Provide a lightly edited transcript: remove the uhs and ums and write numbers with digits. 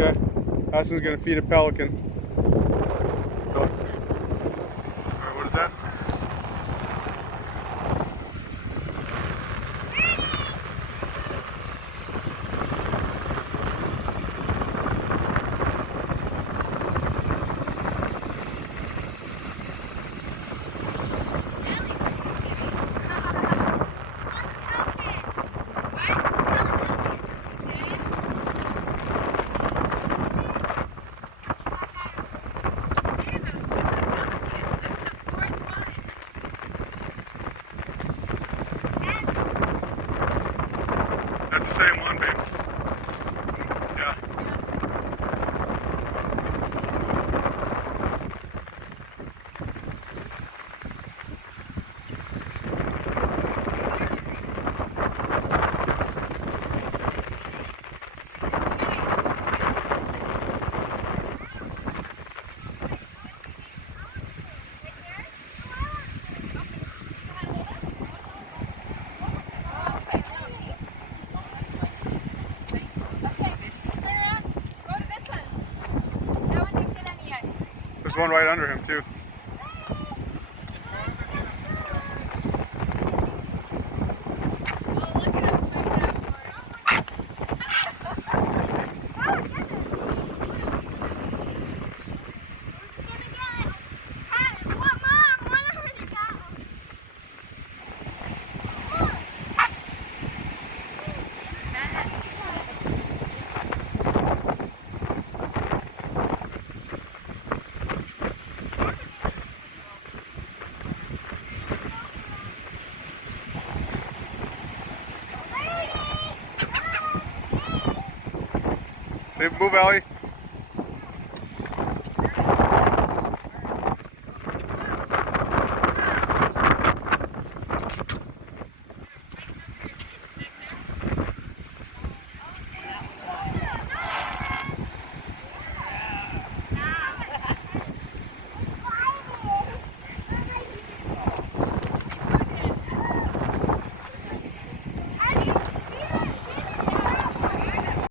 Okay. Austin's gonna feed a pelican. All right, what is that? That's the same one, babe. Yeah. There's one right under him, too. Move, Allie.